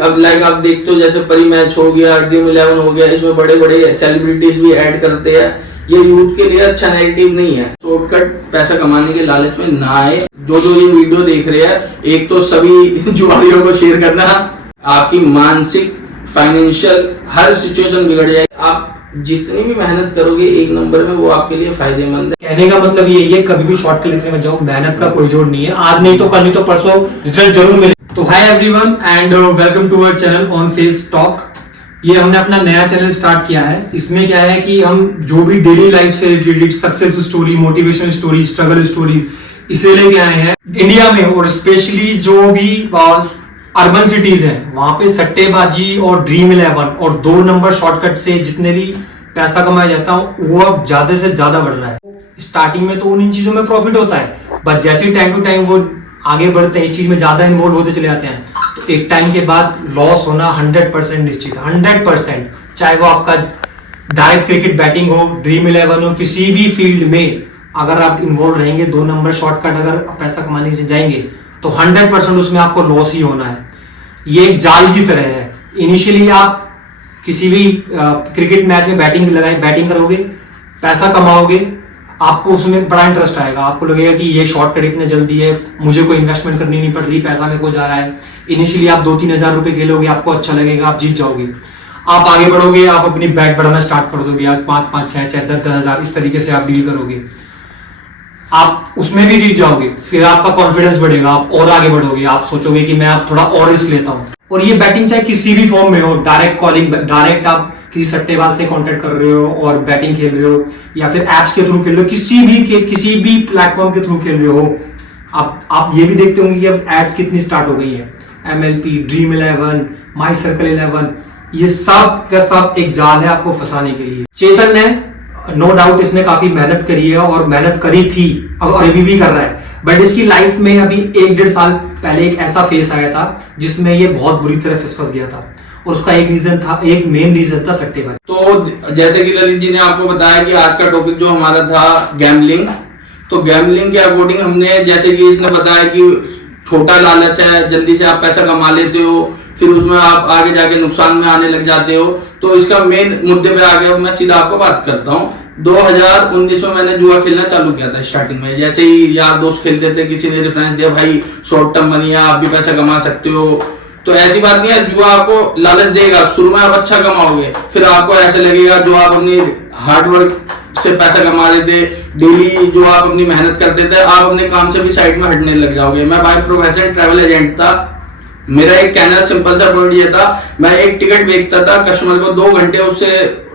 अब लाइक आप देखते हो जैसे परी मैच हो गया, ड्रीम 11 हो गया, इसमें बड़े बड़े सेलिब्रिटीज भी ऐड करते हैं। ये यूथ के लिए अच्छा नैरेटिव नहीं है। शॉर्टकट पैसा कमाने के लालच में ना आए। जो ये वीडियो देख रहे हैं, एक तो सभी जुआरियों को शेयर करना, आपकी मानसिक फाइनेंशियल हर सिचुएशन बिगड़ जाएगी। आप जितनी भी मेहनत करोगे एक नंबर में, वो आपके लिए फायदेमंद है। कहने का मतलब यही है, कभी भी शॉर्टकट लेने में जाओ, मेहनत का कोई जोड़ नहीं है। आज नहीं तो कल, नहीं तो परसों रिजल्ट जरूर मिले। तो hi everyone and welcome to our channel on face talk. ये हमने अपना नया चैनल स्टार्ट किया है। इसमें क्या है कि हम जो भी डेली लाइफ से related success story, motivation story, struggle story इसे लेके आए हैं इंडिया में, और स्पेशली जो भी अर्बन सिटीज हैं वहां पे सट्टेबाजी और ड्रीम 11 और 2 नंबर शॉर्टकट से जितने भी पैसा कमाया जाता है वो अब ज्यादा से ज्यादा बढ़ रहा है। स्टार्टिंग में तो उन चीजों में प्रॉफिट होता है, बट जैसे टाइम टू टाइम वो आगे बढ़ते हैं, इस चीज में ज्यादा इन्वॉल्व होते चले जाते हैं, तो एक टाइम के बाद लॉस होना 100% निश्चित, 100%। चाहे वो आपका डायरेक्ट क्रिकेट बैटिंग हो, ड्रीम 11 हो, किसी भी फील्ड में अगर आप इन्वॉल्व रहेंगे, 2 नंबर शॉर्टकट अगर पैसा कमाने से जाएंगे तो 100% उसमें आपको लॉस ही होना है। ये एक जाल की तरह है। इनिशियली आप किसी भी क्रिकेट मैच में बैटिंग करोगे, पैसा कमाओगे, आपको उसमें बड़ा इंटरेस्ट आएगा। आपको लगेगा कि ये शॉर्टकट इतने जल्दी है, मुझे कोई इन्वेस्टमेंट करनी नहीं पड़ रही, पैसा मेरे को जा रहा है। इनिशियली आप 2-3 हजार रुपए खेलोगे, आपको अच्छा लगेगा, आप जीत जाओगे। आप आगे बढ़ोगे, आप अपनी बैट बढ़ाना स्टार्ट कर दोगे, आप 5-5, 6-6, 10-10 हजार इस तरीके से आप डील करोगे, आप उसमें भी जीत जाओगे। फिर आपका कॉन्फिडेंस बढ़ेगा, आप और आगे बढ़ोगे, आप सोचोगे कि मैं आप थोड़ा और रिस्क लेता हूँ। और ये बैटिंग चाहे किसी भी फॉर्म में हो, डायरेक्ट कॉलिंग, डायरेक्ट आप किसी सट्टेबाज से कांटेक्ट कर रहे हो और बैटिंग खेल रहे हो, या फिर एप्स के थ्रू खेल रहे हो, किसी भी प्लेटफॉर्म के थ्रू खेल रहे हो। आप ये भी देखते होंगे कि अब एड्स कितनी स्टार्ट हो गई है। MLP, ड्रीम 11, माई सर्कल 11, ये सब का सब एक जाल है आपको फंसाने के लिए। चेतन ने नो डाउट इसने काफी मेहनत करी है और मेहनत करी थी और अभी भी कर रहा है, बट इसकी लाइफ में अभी 1-1.5 साल पहले एक ऐसा फेस आया था जिसमें ये बहुत बुरी तरह फंस गया था, और उसका एक रीजन था, एक मेन रीजन था सट्टेबाजी। तो जैसे कि ललित जी ने आपको बताया कि आज का टॉपिक जो हमारा था गैम्बलिंग, तो गैम्बलिंग के अकॉर्डिंग हमने, जैसे कि इसने बताया कि छोटा लालच है, जल्दी से आप पैसा कमा लेते हो, फिर उसमें आप आगे जाके नुकसान में आने लग जाते हो। तो इसका मेन मुद्दे पे आ गया। मैं सीधा आपको बात करता हूँ। 2019 में मैंने जुआ खेलना चालू किया था। स्टार्टिंग में जैसे ही यार दोस्त खेलते थे, किसी ने रेफरेंस दिया, भाई शॉर्ट टर्म मनी है, आप भी पैसा कमा सकते हो। तो ऐसी बात नहीं है, जुआ आपको लालच देगा, शुरू में आप अच्छा कमाओगे, फिर आपको ऐसे लगेगा जो आप अपनी हार्डवर्क से पैसा कमा रहे थे, डेली जो आप अपनी मेहनत करते थे, आप अपने काम से भी साइड में हटने लग जाओगे। मैं बाय प्रोफेशन ट्रैवल एजेंट था। मेरा एक कहना सिंपल सा पॉइंट ये था, मैं एक टिकट बेचता था कस्टमर को, 2 घंटे उससे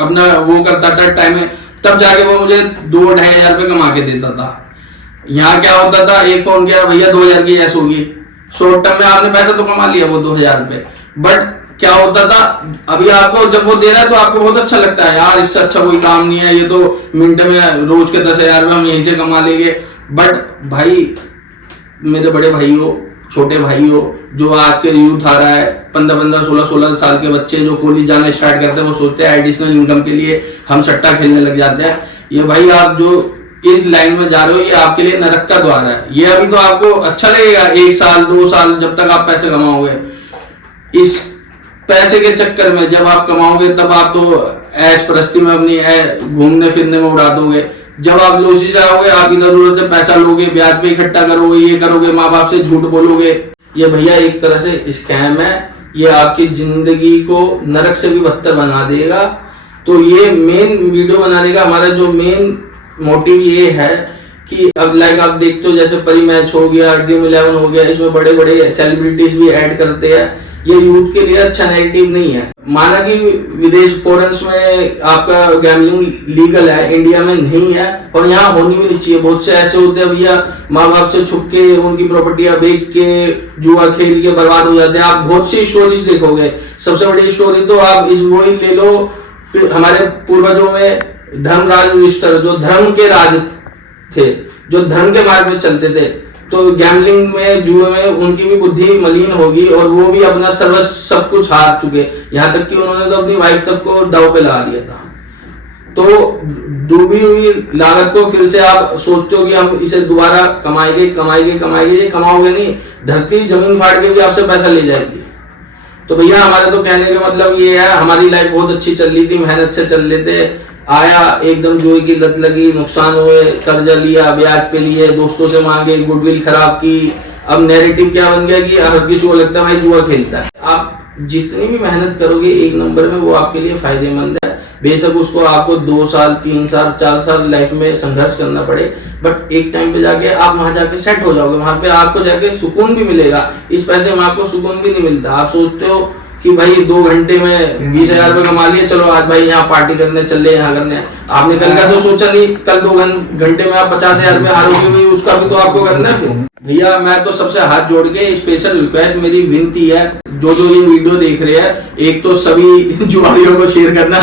अपना वो करता था टाइम में, तब जाके वो मुझे 2-2.5 हजार रुपए कमा के देता था। यहाँ क्या होता था, एक फोन किया, भैया 2000 की ऐस होगी, शॉर्ट टर्म में आपने पैसा तो कमा लिया वो 2000 रुपए, बट क्या होता था, अभी आपको जब वो दे रहा है तो आपको बहुत अच्छा लगता है, यार इससे अच्छा कोई काम नहीं है, ये तो मिनट में रोज के 10,000 में हम यहीं से कमा लेंगे। बट भाई, मेरे बड़े भाई हो, छोटे भाई हो, जो आज के यूथ आ रहा है, 15-15, 16-16 साल के बच्चे जो कॉलेज जाना स्टार्ट करते हैं, वो सोचते हैं एडिशनल इनकम के लिए हम सट्टा खेलने लग जाते हैं। ये भाई, आप जो इस लाइन में जा रहे हो, ये आपके लिए नरक का द्वार है। ये अभी तो आपको अच्छा लगेगा 1 साल 2 साल, जब तक आप पैसे कमाओगे। इस पैसे के चक्कर में जब आप कमाओगे, तब आप तो ऐश परस्ती में अपनी घूमने फिरने में उड़ा दोगे। जब आप लोसी से आओगे, आप इधर उधर से पैसा लोगे, ब्याज पे इकट्ठा करोगे, ये करोगे, माँ बाप से झूठ बोलोगे। ये भैया एक तरह से स्कैम है। ये आपकी जिंदगी को नरक से भी बदतर बना देगा। तो ये मेन वीडियो बनाने का हमारा जो मेन मोटिव ये है कि अब लाइक आप देखते हो जैसे परी मैच हो गया, ड्रीम 11 हो गया, इसमें बड़े बड़े सेलिब्रिटीज भी ऐड करते हैं। ये यूथ के लिए अच्छा नैरेटिव नहीं है। माना कि विदेश फॉरेन्स में आपका गैम्बलिंग लीगल है, इंडिया में नहीं है, और यहाँ होनी भी नहीं चाहिए। बहुत से ऐसे होते हैं भैया, माँ बाप से छुप के उनकी प्रॉपर्टियां बेच के जुआ खेल के बर्बाद हो जाते हैं। आप बहुत सी स्टोरीज देखोगे। सबसे बड़ी स्टोरी तो आप इस वो ही ले लो, हमारे पूर्वजों में धर्मराज युधिष्ठिर, जो धर्म के राज थे, जो धर्म के मार्ग में चलते थे, तो गैम्बलिंग में, जुए में उनकी भी बुद्धि मलिन होगी और वो भी अपना सब कुछ हार चुके। यहाँ तक कि उन्होंने तो अपनी वाइफ तक को दांव पे लगा दिया था। तो डूबी हुई लागत को फिर से आप सोचते हो कि हम इसे दोबारा कमाएंगे, ये कमाओगे नहीं। धरती जमीन फाड़ के भी आपसे पैसा ले जाएगी। तो भैया हमारे तो कहने का मतलब ये है, हमारी लाइफ बहुत अच्छी चल रही थी, मेहनत से चल रहे थे, आया एकदम जुए की लत लगी, नुकसान हुए, कर्जा लिया, ब्याज पे लिए, दोस्तों से मांगे, गुडविल खराब की। अब नैरेटिव क्या बन गया कि हर किसी को लगता है भाई जुआ खेलता है। आप जितनी भी मेहनत करोगे एक नंबर में, वो आपके लिए फायदेमंद है। बेशक उसको आपको 2 साल 3 साल 4 साल लाइफ में संघर्ष करना पड़े, बट एक टाइम पे जाके आप वहां जाके सेट हो जाओगे, वहां पे आपको जाके सुकून भी मिलेगा। इस पैसे में आपको सुकून भी नहीं मिलता। आप सोचते हो कि भाई 2 घंटे में 20,000 रुपए कमा लिए, चलो आज भाई यहाँ पार्टी करने चले, यहाँ करने। आपने कल का तो सोचा नहीं, कल 2 घंटे में आप 50,000 रुपए हारोगे भी, उसका भी तो आपको करना है। फिर भैया मैं तो सबसे हाथ जोड़ के स्पेशल रिक्वेस्ट, मेरी विनती है, जो ये वीडियो देख रहे हैं, एक तो सभी जुआरियों को शेयर करना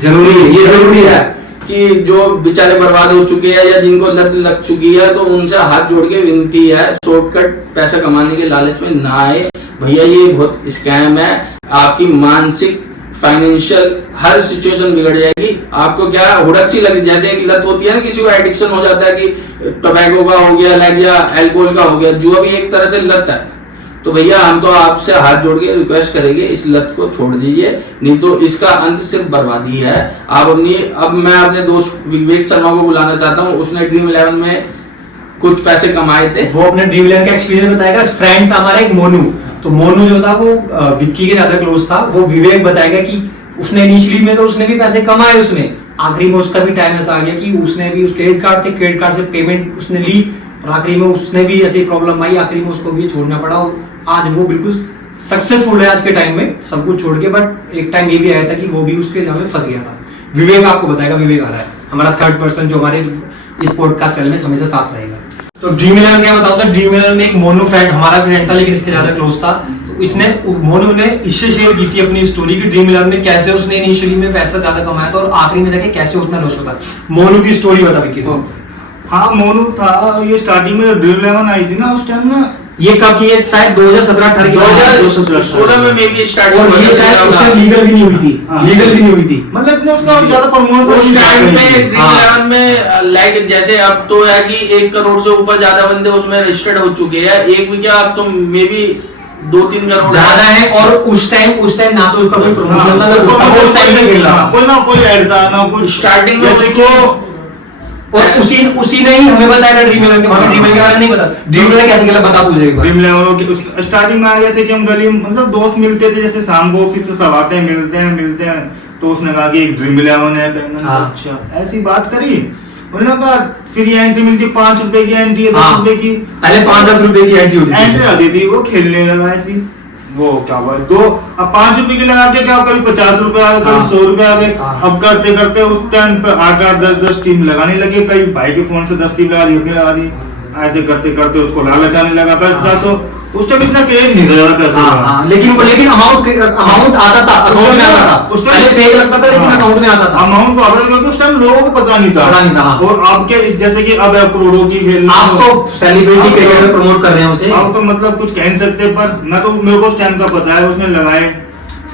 जरूरी है, ये जरूरी है कि जो बेचारे बर्बाद हो चुके हैं या जिनको लत लग चुकी है, तो उनसे हाथ जोड़ के विनती है, शॉर्टकट पैसा कमाने के लालच में ना आए भैया। ये बहुत स्कैम है, आपकी मानसिक फाइनेंशियल हर सिचुएशन बिगड़ जाएगी। आपको क्या हुड़क सी लगी, जैसे एक लत होती है ना, किसी को एडिक्शन हो जाता है कि टोबैको का हो गया, लग गया एल्कोहल का हो गया, जुआ भी एक तरह से लत है। तो भैया हम तो आपसे हाथ जोड़ के रिक्वेस्ट करेंगे, इस लत को छोड़ दीजिए, नहीं तो इसका अंत सिर्फ बर्बादी है। आप अपनी, अब मैं अपने दोस्त विवेक शर्मा को बुलाना चाहता हूँ, उसने ड्रीम 11 में कुछ पैसे कमाए थे, वो अपने ड्रीम 11 का एक्सपीरियंस बताएगा। फ्रेंड था हमारा एक मोनू, तो मोनू जो था वो विक्की के ज्यादा क्लोज था, वो विवेक बताएगा कि उसने इनिशियली में तो उसने भी पैसे कमाए, उसने आखिरी में उसका भी टाइम ऐसा आ गया कि उसने भी उस क्रेडिट कार्ड थे, क्रेडिट कार्ड से पेमेंट उसने ली और आखिरी में उसने भी ऐसी प्रॉब्लम आई, आखिरी में उसको भी छोड़ना पड़ा और आज वो बिल्कुल सक्सेसफुल है आज के टाइम में, सब कुछ छोड़ के। बट एक टाइम ये भी आया था कि वो भी उसके जाल में फंस गया था। विवेक आपको बताएगा, विवेक आ रहा है हमारा थर्ड पर्सन जो हमारे इस पॉडकास्ट चैनल में हमेशा साथ रहेगा। तो ड्रीम 11 क्या बताऊं, तो ड्रीम 11 में एक मोनू फ्रेंड, हमारा फ्रेंड था लेकिन इसके ज्यादा क्लोज था, तो इसने मोनू ने इससे शेयर की थी अपनी स्टोरी की ड्रीम 11 में कैसे उसने इनिशियली में पैसा ज्यादा कमाया था और आखिरी में जाके कैसे उतना लॉस होता। मोनू की स्टोरी बता विक्की। तो हाँ मोनू था, ये स्टार्टिंग में ड्रीम 11 आई थी ना उस टाइम ना, ये कब की है, शायद 2017-18 की, 2016 में मे बी स्टार्टिंग, और ये शायद उस टाइम लीगल भी नहीं हुई थी, लीगल भी नहीं हुई थी, मतलब इतना उसका ज्यादा प्रमोशन उस टाइम में ड्रीम 11 में लाइक जैसे अब तो है कि 1 करोड़ से ऊपर ज्यादा बंदे उसमें रजिस्टर्ड हो चुके हैं, एक भी क्या अब तो मे बी 2-3 करोड़ ज्यादा है। और उस टाइम ना तो उसका कोई प्रमोशन था, ना उस टाइम से खेल रहा, कोई ना कोई ऐड था ना कुछ, स्टार्टिंग में उसको। और उसी ने ही हमें बताया था ड्रीम 11 के बारे में, ड्रीम 11 के बारे में नहीं पता, ड्रीम 11 कैसे खेला बता पूछे एक बार। ड्रीम 11 की स्टार्टिंग में आया जैसे कि हम गली मतलब दोस्त मिलते थे, जैसे शाम को ऑफिस से सब आते हैं, मिलते हैं, तो उसने कहा कि एक ड्रीम 11 है, अच्छा ऐसी बात करी, उन्होंने कहा फिर ये एंट्री मिलती है 5 रुपए की एंट्री है, 10 रुपए की, पहले 5-10 रुपए की एंट्री होती थी, एंट्री आती थी, वो खेलने लगा ऐसी, वो क्या हुआ अब 5 रुपए की लगा के क्या कभी 50 रुपए आ गए, कभी 100 रुपए आ गए। अब करते करते उस टाइम पे 8-8 10-10 टीम लगाने लगे, कई भाई के फोन से 10 टीम लगा दी, अपनी लगा दी, ऐसे करते करते उसको लालच आने लगा। पैसा उस टाइम इतना क्रेज नहीं था ज्यादा पैसा, लेकिन अमाउंट आता था, अकाउंट में आता था, उस पहले फेक लगता था लेकिन अकाउंट में आता था, अमाउंट तो आता था क्योंकि उस टाइम लोगों को पता नहीं था। और आपके जैसे कि अब करोड़ों की खेल, आप तो सेलिब्रिटी क्रिकेटर प्रमोट कर रहे हैं उसे, आप तो मतलब कुछ कह नहीं सकते, पर मैं तो मेरे को उस टाइम का पता है, उसने लगाए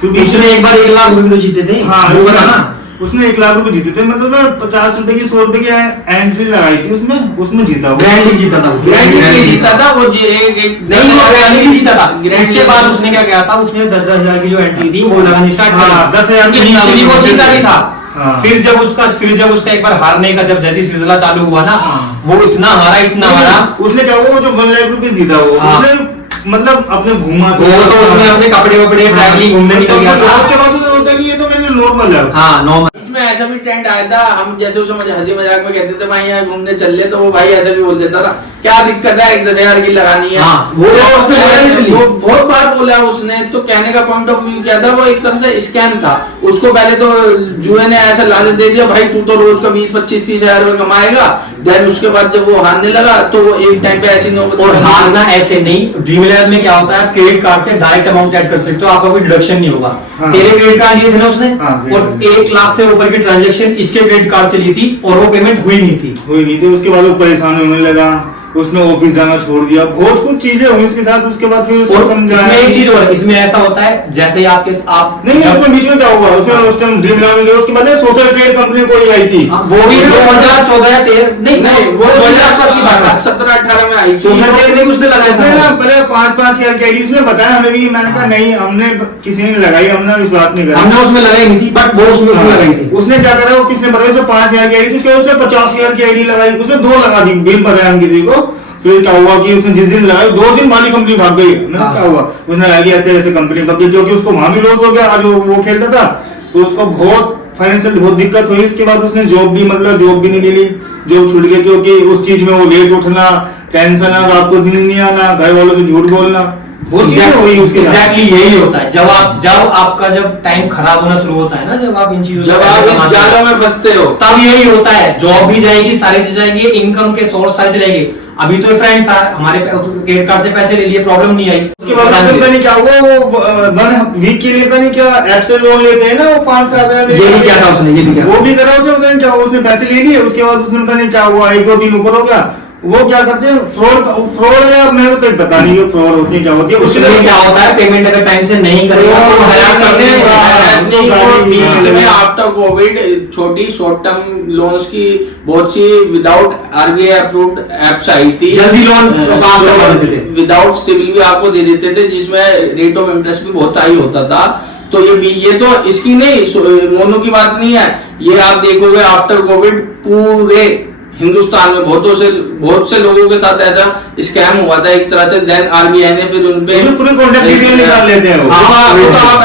क्योंकि उसने एक बार 1 लाख रुपए तो जीते थे। हाँ वो बता ना, उसने 1 लाख रुपए जीते थे, मतलब 50 रुपए की 100 रुपए की एंट्री लगाई थी, उसमें जीता, ग्रैंड लीग जीता था, ग्रैंड लीग जीता था वो, नहीं वो ग्रैंड लीग जीता था। उसके बाद उसने क्या किया था, उसने 10-10 हजार की जो एंट्री थी वो लगानी स्टार्ट हाँ, 10,000 की इनिशियली वो जीता नहीं था। हाँ। फिर जब उसका एक बार हारने का जब जैसी सिलसिला चालू हुआ ना, वो इतना हारा, उसने क्या हुआ जो 1 लाख रुपए जीता वो, उसने मतलब अपने घूमा, वो तो उसने अपने कपड़े ट्रैवलिंग घूमने निकल गया था। उसके बाद तो होता है कि ये तो मैंने नॉर्मल है, हाँ नॉर्मल। में ऐसा भी ट्रेंड आया था, हम जैसे उसे हंसी मजाक में कहते थे भाई यहाँ घूमने चल ले, तो वो भाई ऐसे भी बोल देता था क्या दिक्कत है 10,000 की लगानी है। हाँ, वो बहुत बार बोला उसने, तो कहने का पॉइंट ऑफ व्यू क्या था, वो एक तरह से स्कैम था। उसको पहले तो जुए ने ऐसा लालच दे दिया भाई तू तो रोज का 20-25-30 हजार रुपए कमाएगा, देन उसके बाद जब वो हारने लगा तो वो एक टाइम पे ऐसी नौबत। और हारना ऐसे नहीं, ड्रीम 11 में क्या होता है, क्रेडिट कार्ड से डायरेक्ट अमाउंट ऐड कर सकते हो, आपका कोई डिडक्शन नहीं होगा। तेरे क्रेडिट कार्ड लिए थे ना उसने, और 1 लाख से ऊपर की ट्रांजेक्शन इसके क्रेडिट कार्ड से ली थी और वो पेमेंट हुई नहीं थी। उसके बाद वो परेशान होने लगा, उसने ऑफिस जाना छोड़ दिया, बहुत कुछ चीजें हुई उसके साथ। उसके बाद फिर उसको और समझाया। इसमें एक चीज और, इसमें ऐसा होता है जैसे आप नहीं, उसमें बीच में क्या हुआ, उसमें उस टाइम ड्रीम इलेवन गए, उसके बाद सोशल ट्रेड कंपनी कोई आई थी, वो भी 2014 या 13 नहीं वो 2017 की बात है। 17-18 में आई थी। सोशल ट्रेड में उसने लगाया उसने ना था। पहले 5-5 हजार की आईडी उसने बताया हमें भी, मैंने कहा नहीं, हमने किसी ने लगाई, हमने विश्वास नहीं करा। हमने उसमें लगाई नहीं थी, बट वो उसमें लगाई थी। उसने क्या करा, वो किसने बताया, उसने 5,000 की आईडी थी, उसके बाद उसने 50,000 की आईडी लगाई, उसने 2 लगा दी, बिन बताया हम किसी को। फिर क्या हुआ कि उसने जिस दिन लगाई 2 दिन वाली कंपनी भाग गई। मैंने क्या हुआ, उसने लगी ऐसे ऐसे कंपनी भाग गई, क्योंकि उसको वहां भी लॉस हो गया, आज वो खेलता था तो उसको बहुत फाइनेंशियल बहुत दिक्कत हुई। उसके बाद उसने जॉब भी नहीं मिली, जॉब छूट गई, क्योंकि उस चीज में वो लेट उठना, टेंशन, रात को दिन नहीं आना, घर वालों को झूठ बोलना, बहुत चीजें हुई उसके साथ। एग्जैक्टली यही होता है जब टाइम खराब होना शुरू होता है ना, जब आप इन चीजों जब आप इस जालों में फंसते हो, तब यही होता है। जॉब भी जाएगी, सारी चीजें जाएंगी, इनकम के सोर्स सारे चलेंगे। अभी तो फ्रेंड था हमारे, क्रेडिट कार्ड से पैसे ले लिए, प्रॉब्लम नहीं आई। उसके बाद उसने पता नहीं क्या हुआ, वो 1 वीक के लिए पता नहीं क्या ऐप से लोन लेते हैं ना, वो 5-7 हजार ये भी क्या था उसने, ये भी क्या वो भी करा उसने, पता नहीं क्या हुआ, उसने पैसे ले लिए। उसके बाद उसने पता नहीं क्या हुआ, 1-2 दिन ऊपर हो गया। वो क्या करते हैं, फ्रॉड है, मेरे को तो पता नहीं है फ्रॉड होती है क्या होती है। उसमें क्या होता है, पेमेंट अगर टाइम से नहीं करेगा तो हरास करते हैं। आफ्टर कोविड छोटी शॉर्ट टर्म लोन्स की बहुत सी विदाउट आरबीआई अप्रूव्ड एप्स आई थी, जल्दी लोन पास करवा देते थे, विदाउट सिविल भी आपको दे देते थे, जिसमें रेट ऑफ इंटरेस्ट भी बहुत हाई होता था। तो ये तो इसकी नहीं, मोनो की बात नहीं है, ये आप देखोगे आफ्टर कोविड पूरे हिंदुस्तान में बहुत से लोगों के साथ ऐसा स्कैम हुआ था एक तरह से। देन आरबीआई ने फिर उन पे पूरे कॉन्टैक्ट डिटेल निकाल लेते हैं वो। वो तो आप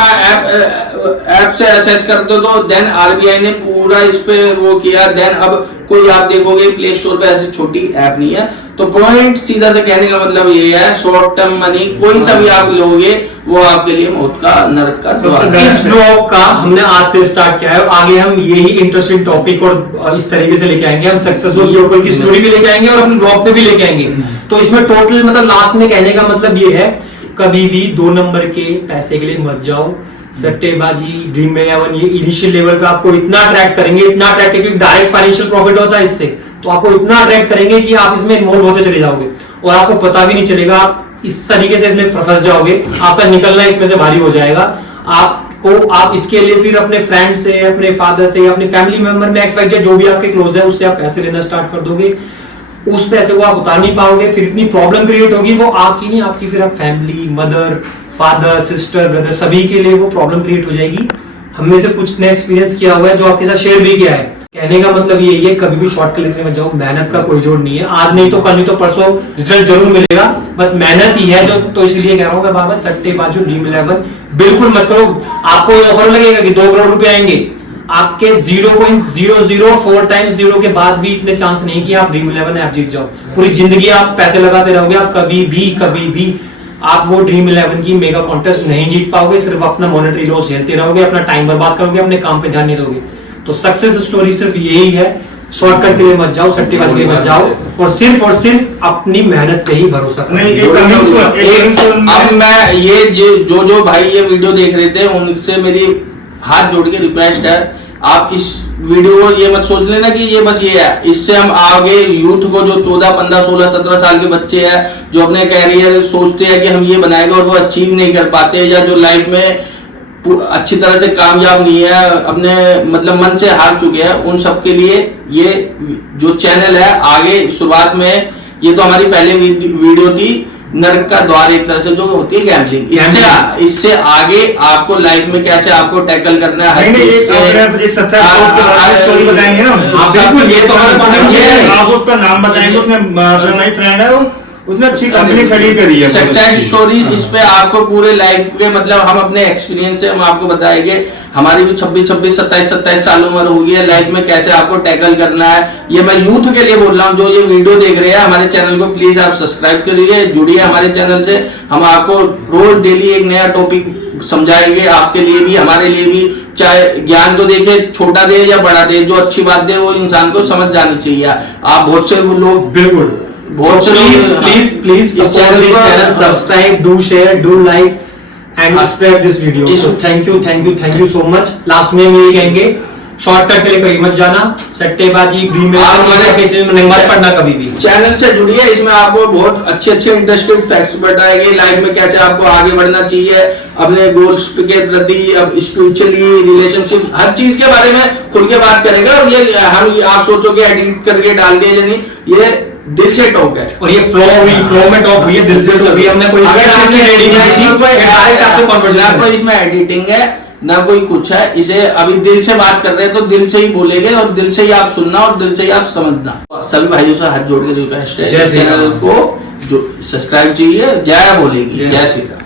ऐप से असेस करते हो, तो देन आरबीआई ने पूरा इस पे वो किया। देन अब कोई आप देखोगे प्ले स्टोर पे ऐसी छोटी ऐप नहीं है। तो पॉइंट सीधा से कहने का मतलब ये है, शॉर्ट टर्म मनी कोई सा भी आप लोगे वो आपके लिए मौत का, नरक का द्वार है। इस ब्लॉग का हमने आज से स्टार्ट किया है, और आगे हम यही इंटरेस्टिंग टॉपिक और इस तरीके से लेके आएंगे। हम सक्सेसफुल पीपल की स्टोरी भी लेके आएंगे और अपने ब्लॉग पे भी लेके आएंगे। तो इसमें टोटल मतलब लास्ट में कहने का मतलब ये है, कभी भी 2 नंबर के पैसे के लिए मत जाओ। सट्टेबाजी, ड्रीम इलेवन, ये इनिशियल लेवल पे आपको इतना अट्रैक्ट करेंगे, क्योंकि डायरेक्ट फाइनेंशियल प्रॉफिट होता है इससे, तो आपको इतना अट्रैक्ट करेंगे कि आप इसमें इन्वॉल्व होते चले जाओगे और आपको पता भी नहीं चलेगा। आप इस तरीके से इसमें फंस जाओगे, आपका निकलना इसमें से भारी हो जाएगा। आप इसके लिए फिर अपने फ्रेंड से, अपने फादर से, अपने फैमिली मेंबर में एक्सपेक्टेड जो भी आपके क्लोज है उससे आप पैसे लेना स्टार्ट कर दोगे। उस पैसे को आप उतार नहीं पाओगे, फिर इतनी प्रॉब्लम क्रिएट होगी, वो आपकी नहीं, आपकी फिर आप family, mother, father, sister, brother, सभी के लिए वो प्रॉब्लम क्रिएट हो जाएगी। हमने से कुछ ने एक्सपीरियंस किया हुआ है जो आपके साथ शेयर भी किया है। कहने का मतलब ये है, कभी भी शॉर्ट लेने में जाओ, मेहनत का कोई जोड़ नहीं है। आज नहीं तो कल, नहीं तो परसों रिजल्ट जरूर मिलेगा, बस मेहनत ही है जो। तो इसलिए कह रहा हूँ मैं बाबा, सट्टेबाजी, ड्रीम इलेवन बिल्कुल मत करो। आपको ऑफर लगेगा कि 2 करोड़ रुपए आएंगे, आपके 0.004 टाइम्स 0 के बाद भी इतने चांस नहीं कि आप ड्रीम इलेवन ऐप जीत जाओ। पूरी जिंदगी आप पैसे लगाते रहोगे, आप कभी भी आप वो ड्रीम इलेवन की मेगा कॉन्टेस्ट नहीं जीत पाओगे। सिर्फ अपना मॉनेटरी लॉस झेलते रहोगे, अपना टाइम बर्बाद करोगे, अपने काम पे ध्यान नहीं दोगे। तो सक्सेस स्टोरी सिर्फ यही है, शॉर्टकट के लिए मत जाओ, सट्टेबाजी के लिए मत जाओ, और सिर्फ अपनी मेहनत पे ही भरोसा करो। अब मैं ये जो भाई ये वीडियो देख रहे थे उनसे मेरी हाथ जोड़ के रिक्वेस्ट है, आप इस वीडियो को ये मत सोच लेना कि ये बस ये है। इससे हम आगे यूथ को, जो 14, 15, 16, 17 साल के बच्चे हैं जो अपने कैरियर सोचते हैं कि हम ये बनाएंगे और वो अचीव नहीं कर पाते, या जो लाइफ में अच्छी तरह से कामयाब नहीं है, अपने मतलब मन से हार चुके हैं, उन सब के लिए ये जो चैनल है, आगे शुरुआत में ये तो हमारी पहले वीडियो थी, नरक का द्वार एक तरह से जो होती है गैम्बलिंग। इससे आगे आपको लाइफ में कैसे आपको टैकल करना है, स्टोरी बताएंगे ना आप, बिल्कुल। ये तो आप उसका नाम बताएंगे, उसमें हमारी फ्रेंड है, उसने अच्छी कंपनी खड़ी करी है, सक्सेस स्टोरी। इस पे आपको पूरे लाइफ के मतलब हम अपने एक्सपीरियंस से हम आपको बताएंगे। हमारी भी 26, 27 साल उम्र हो गई है, लाइफ में कैसे आपको टैकल करना है। ये मैं यूथ के लिए बोल रहा हूँ जो ये वीडियो देख रहे हैं। हमारे चैनल को प्लीज आप सब्सक्राइब करिए, जुड़िए हमारे चैनल से। हम आपको रोज डेली एक नया टॉपिक समझाएंगे, आपके लिए भी हमारे लिए भी। चाहे ज्ञान तो देखे छोटा दे या बड़ा दे, जो अच्छी बात दे वो इंसान को समझ जानी चाहिए। आप बहुत से लोग, बिल्कुल, बहुत से please support this channel, subscribe, do share, do like and spread this video. So thank you so much. Last में हम यही कहेंगे, शॉर्टकट के लिए कहीं मत जाना, सट्टेबाजी, आप हमारे में मत पढ़ना कभी भी। चैनल से जुड़िए, इसमें आपको बहुत अच्छे अच्छे इंटरेस्टिंग फैक्ट्स बताएंगे, लाइफ में कैसे आपको आगे बढ़ना चाहिए, अपने गोल्स के प्रति, अब स्पिरिचुअली, रिलेशनशिप, हर चीज के बारे में खुल के बात करेंगे। और ये हम आप सोचोगे एडिट करके डाल दिए, नहीं, ये दिल से टॉक है। और ये फ्लो में टॉक हुई है, दिल से टॉक हुई है। हमने कोई अगर आपने रेडी नहीं की, डायरेक्ट आपसे ना कन्वर्सेशन कोई इसमें एडिटिंग है ना कोई कुछ है, इसे अभी दिल से बात कर रहे हैं तो दिल से ही बोलेंगे और दिल से ही आप सुनना और दिल से ही आप समझना। सभी भाइयों से हाथ जोड़ के रिक्वेस्ट है, जय इस श्री चैनल राम। को जो सब्सक्राइब चाहिए, जय बोलेगी, जय। जय श्री राम।